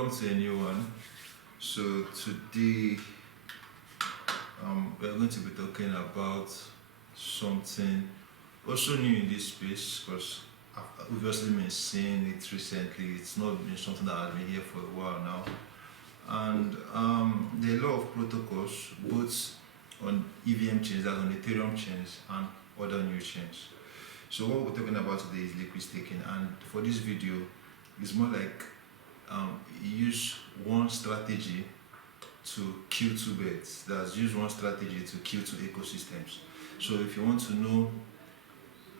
welcome to a new one. So today we're going to be talking about something also new in this space, because I've obviously been seeing it recently. It's not been something that has been here for a while now, and there are a lot of protocols both on EVM chains, that's on Ethereum chains, and other new chains. So what we're talking about today is liquid staking, and for this video it's more like use one strategy to kill two birds. That's use one strategy to kill two ecosystems. So if you want to know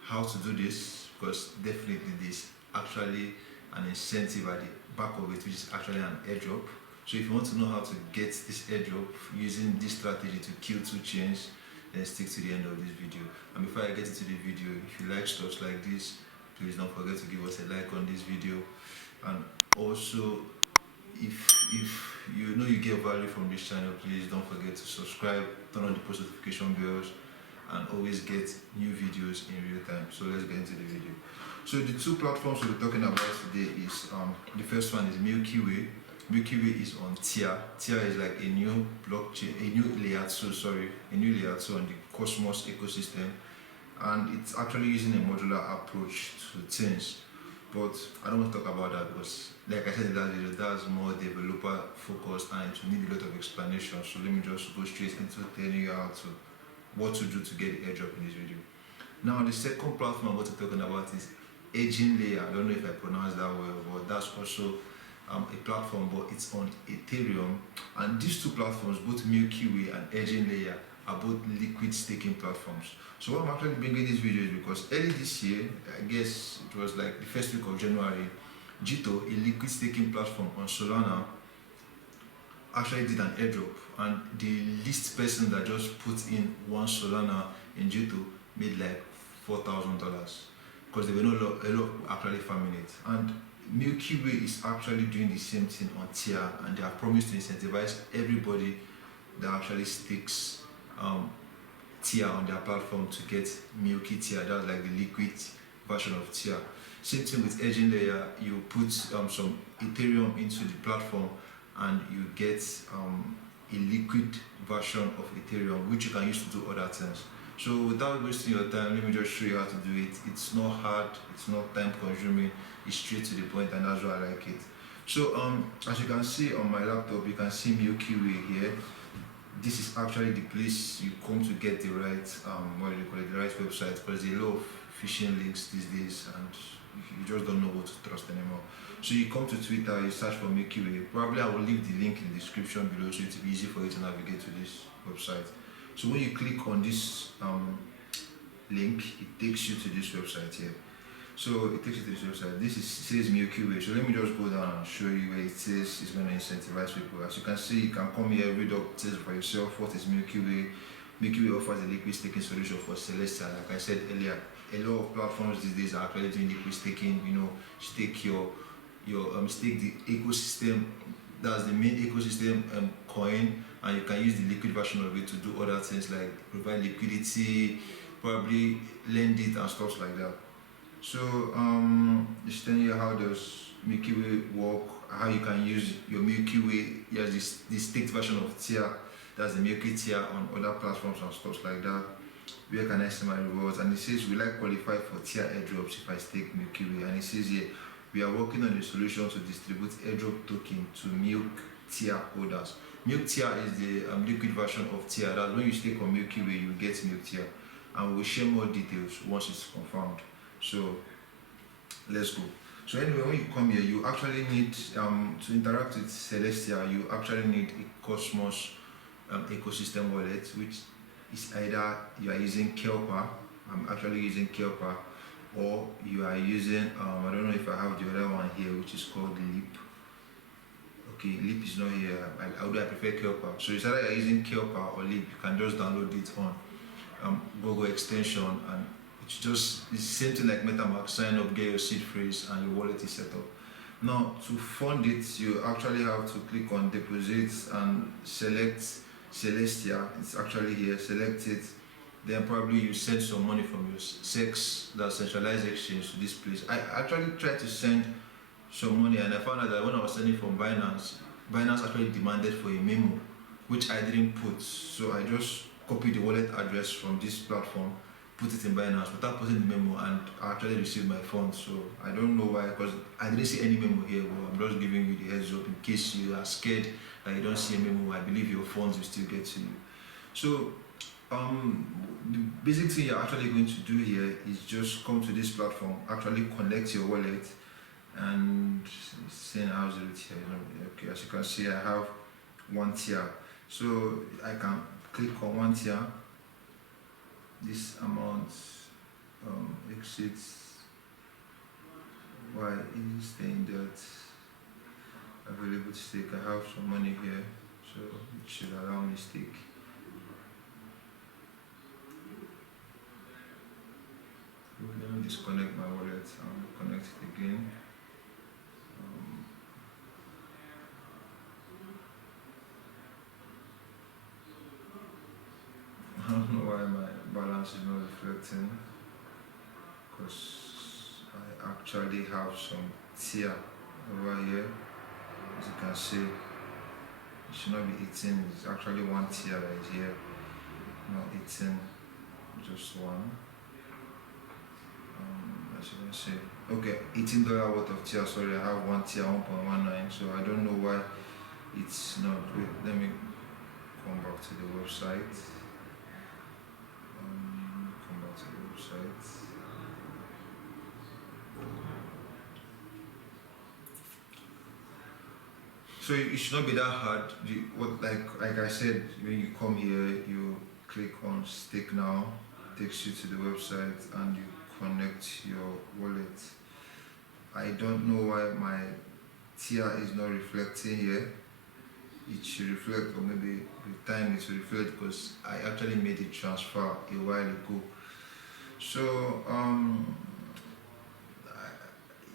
how to do this, because definitely there's actually an incentive at the back of it, which is actually an airdrop. So if you want to know how to get this airdrop using this strategy to kill two chains, then stick to the end of this video. And before I get into the video, if you like stuff like this, please don't forget to give us a like on this video. And also, if you know you get value from this channel, please don't forget to subscribe, turn on the post notification bells, and always get new videos in real time. So let's get into the video. So the two platforms we're talking about today is the first one is MilkyWay. MilkyWay is on Tia. Tia is like a new blockchain, a new layer 2 on the Cosmos ecosystem, and it's actually using a modular approach to things. But I don't want to talk about that because, like I said in that video, that's more developer focused and it will need a lot of explanation. So let me just go straight into telling you what to do to get the airdrop in this video. Now the second platform I'm going to be talking about is EigenLayer. I don't know if I pronounced that well, but that's also a platform, but it's on Ethereum. And these two platforms, both MilkyWay and EigenLayer, are both liquid staking platforms. So what I'm actually bringing this video is because early this year, I guess it was like the first week of January, Jito, a liquid staking platform on Solana, actually did an airdrop, and the least person that just put in one Solana in Jito made like $4,000 because there were a lot of people actually farming it. And MilkyWay is actually doing the same thing on Tia, and they have promised to incentivize everybody that actually stakes Tia on their platform to get MilkyTia. That's like the liquid version of Tia. Same thing with EigenLayer. You put some Ethereum into the platform and you get a liquid version of Ethereum, which you can use to do other things. So without wasting your time, let me just show you how to do it. It's not hard, it's not time consuming, it's straight to the point, and that's why I like it. So as you can see on my laptop, you can see MilkyWay here. This is actually the place you come to get the right the right website, because there are a lot of phishing links these days and you just don't know what to trust anymore. So you come to Twitter, you search for MilkyWay. Probably I will leave the link in the description below so it will be easy for you to navigate to this website. So when you click on this link, it takes you to this website here. So it takes you to this website. This says MilkyWay. So let me just go down and show you where it says it's going to incentivize people. As you can see, you can come here, read up things for yourself. What is MilkyWay? MilkyWay offers a liquid staking solution for celestia. Like I said earlier, a lot of platforms these days are actually doing liquid staking. You know, stake stake the ecosystem. That's the main ecosystem coin, and you can use the liquid version of it to do other things like provide liquidity, probably lend it and stuff like that. So just telling you how does MilkyWay work, how you can use your MilkyWay, the staked version of Tia, that's the MilkyTia, on other platforms and stuff like that. Where can I see my rewards? And it says, will I qualify for Tia airdrops if I stake MilkyWay? And it says here, we are working on a solution to distribute airdrop token to MilkTia holders. MilkTia is the liquid version of Tia. That when you stake on MilkyWay, you get MilkTia, and we'll share more details once it's confirmed. So let's go. So anyway, when you come here, you actually need to interact with Celestia. You actually need a Cosmos ecosystem wallet, which is either you are using kelper. I'm actually using kelper, or you are using I don't know if I have the other one here, which is called Leap. Okay, Leap is not here. I prefer kelper. So it's either you're using kelper or Leap. You can just download it on Google extension, and it's just the same thing like MetaMask. Sign up, get your seed phrase, and your wallet is set up. Now to fund it, you actually have to click on deposits and select Celestia. It's actually here. Select it. Then probably you send some money from your SEX, that centralized exchange, to this place. I actually tried to send some money, and I found out that when I was sending from Binance actually demanded for a memo, which I didn't put. So I just copied the wallet address from this platform, put it in Binance without putting the memo, and I actually received my funds. So I don't know why, because I didn't see any memo here, but I'm just giving you the heads up in case you are scared that you don't see a memo. I believe your funds will still get to you. So the basic thing you're actually going to do here is just come to this platform, actually connect your wallet, and saying how's it here. Okay, as you can see, I have one tier, so I can click on one tier. This amount exceeds. Why is it saying that available to stake? I have some money here, so it should allow me stake. Let me disconnect my wallet and connect it again. I don't know why my balance is not reflecting, because I actually have some tier over here. As you can see, it should not be 18, it's actually one tier that is here, not 18, just one. As you can see, okay, $18 worth of tier. Sorry, I have one tier, 1.19, so I don't know why it's not. Wait, let me come back to the website. Come back to the website. So it should not be that hard. Like I said, when you come here, you click on stake now, takes you to the website, and you connect your wallet. I don't know why my tier is not reflecting here. It should reflect, or maybe with time it will reflect, because I actually made a transfer a while ago. So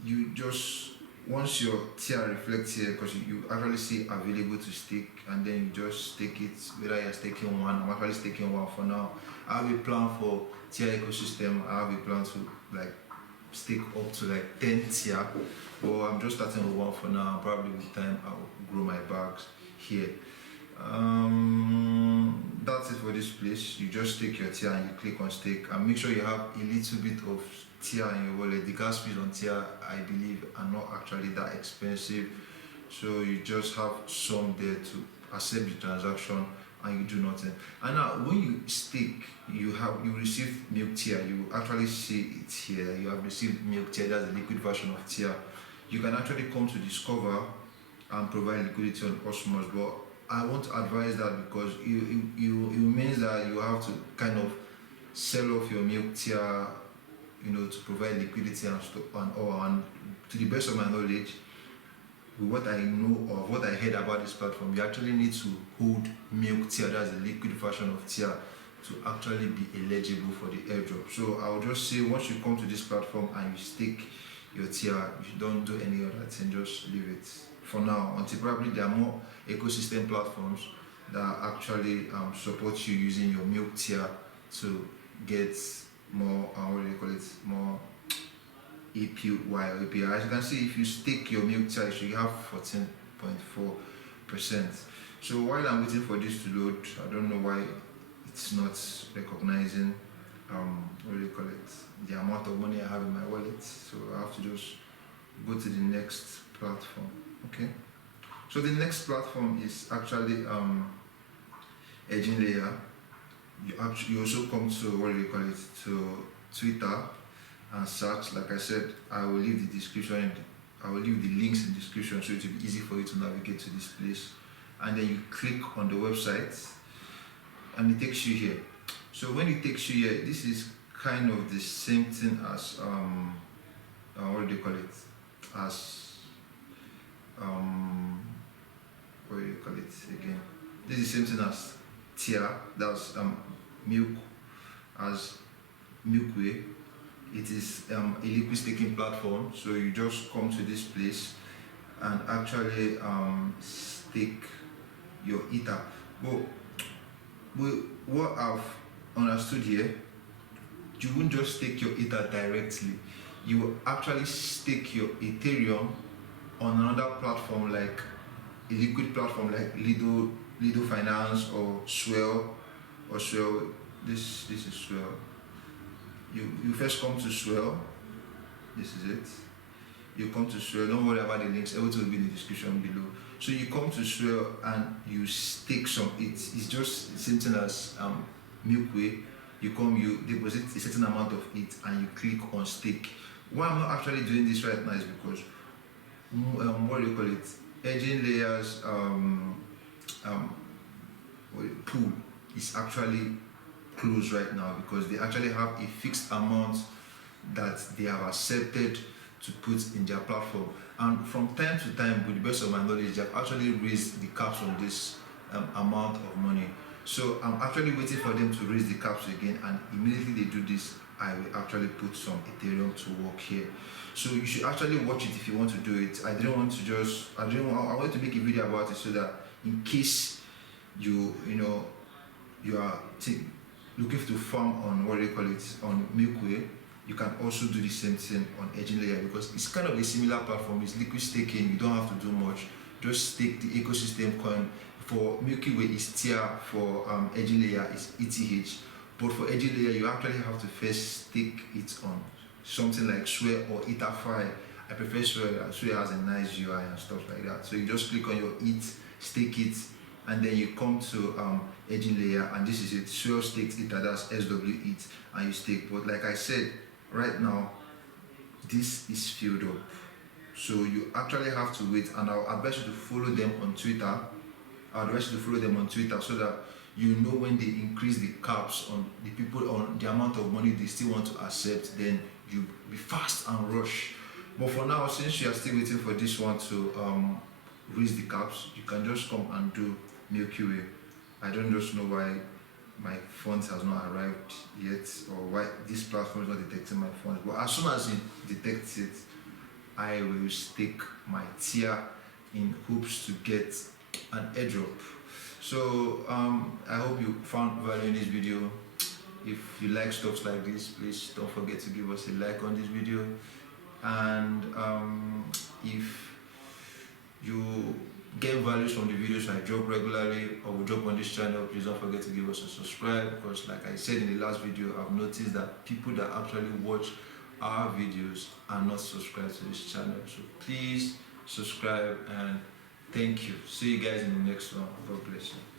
you just, once your tier reflects here, because you actually see available to stake, and then you just stake it, whether you're staking one. I'm actually staking one for now. I have a plan for tier ecosystem. I have a plan to stake up to 10 tier, but I'm just starting with one for now. Probably with time I'll grow my bags here. That's it for this place. You just stake your tier and you click on stake, and make sure you have a little bit of tier in your wallet. The gas fees on tier, I believe, are not actually that expensive, so you just have some there to accept the transaction, and you do nothing. And now when you stake, you receive MilkTia. You actually see it here. You have received MilkTia. That's the liquid version of tier. You can actually come to discover and provide liquidity on Osmos, but I won't advise that, because it means that you have to kind of sell off your MilkTia, to provide liquidity and stuff and all. And to the best of my knowledge, with what I know or what I heard about this platform, you actually need to hold MilkTia, that's the liquid version of tier, to actually be eligible for the airdrop. So I'll just say, once you come to this platform and you stake your tier, you don't do any other thing, just leave it for now, until probably there are more ecosystem platforms that actually support you using your MilkTia to get more, more APY or API. As you can see, if you stake your MilkTia, you should have 14.4%. So while I'm waiting for this to load, I don't know why it's not recognizing the amount of money I have in my wallet. So I have to just go to the next platform. Okay. So the next platform is actually Eigen-Layer. You also come to to Twitter and search. Like I said, I will leave the description. I will leave the links in the description, so it will be easy for you to navigate to this place. And then you click on the website, and it takes you here. So when it takes you here, this is kind of the same thing as again. This is the same thing as tier. That's milk as MilkyWay. It is a liquid staking platform, so you just come to this place and actually stake your ether. But what I've understood here, you won't just stake your ether directly. You will actually stake your ethereum on another platform like a liquid platform like Lido Finance or Swell this is Swell. You first come to Swell. This is it. You come to Swell. Don't worry about the links. Everything will be in the description below. So you come to Swell and you stake some. It's just the same thing as MilkyWay. You come, you deposit a certain amount of it, and you click on stake. Why I'm not actually doing this right now is because what do you call it? EigenLayer's pool is actually closed right now because they actually have a fixed amount that they have accepted to put in their platform, and from time to time, with the best of my knowledge, they have actually raised the caps on this amount of money. So I'm actually waiting for them to raise the caps again, and immediately they do this, I will actually put some ethereum to work here. So you should actually watch it if you want to do it. I wanted to make a video about it so that in case you are looking to farm on what do you call it, on MilkyWay, you can also do the same thing on EigenLayer because it's kind of a similar platform. It's liquid staking. You don't have to do much. Just stake the ecosystem coin. For MilkyWay is TIA, for EigenLayer is ETH. But for EigenLayer, you actually have to first stake it on something like Swell or Ether. I prefer Swell. Swell has a nice UI and stuff like that. So you just click on your ETH, stake it, and then you come to EigenLayer, and this is it. Swell stakes Ether, that's SWETH, and you stake. But like I said, right now, this is filled up. So you actually have to wait, and I'll advise you to follow them on Twitter. So that you know when they increase the caps on the people, on the amount of money they still want to accept, then you be fast and rush. But for now, since you are still waiting for this one to raise the caps, you can just come and do MilkyWay. I don't just know why my funds has not arrived yet, or why this platform is not detecting my funds. But as soon as it detects it, I will stake my tier in hopes to get an airdrop. So I hope you found value in this video. If you like stuff like this, please don't forget to give us a like on this video. And if you get values from the videos I drop regularly or will drop on this channel, please don't forget to give us a subscribe, because like I said in the last video, I've noticed that people that actually watch our videos are not subscribed to this channel. So please subscribe, and thank you. See you guys in the next one. God bless you.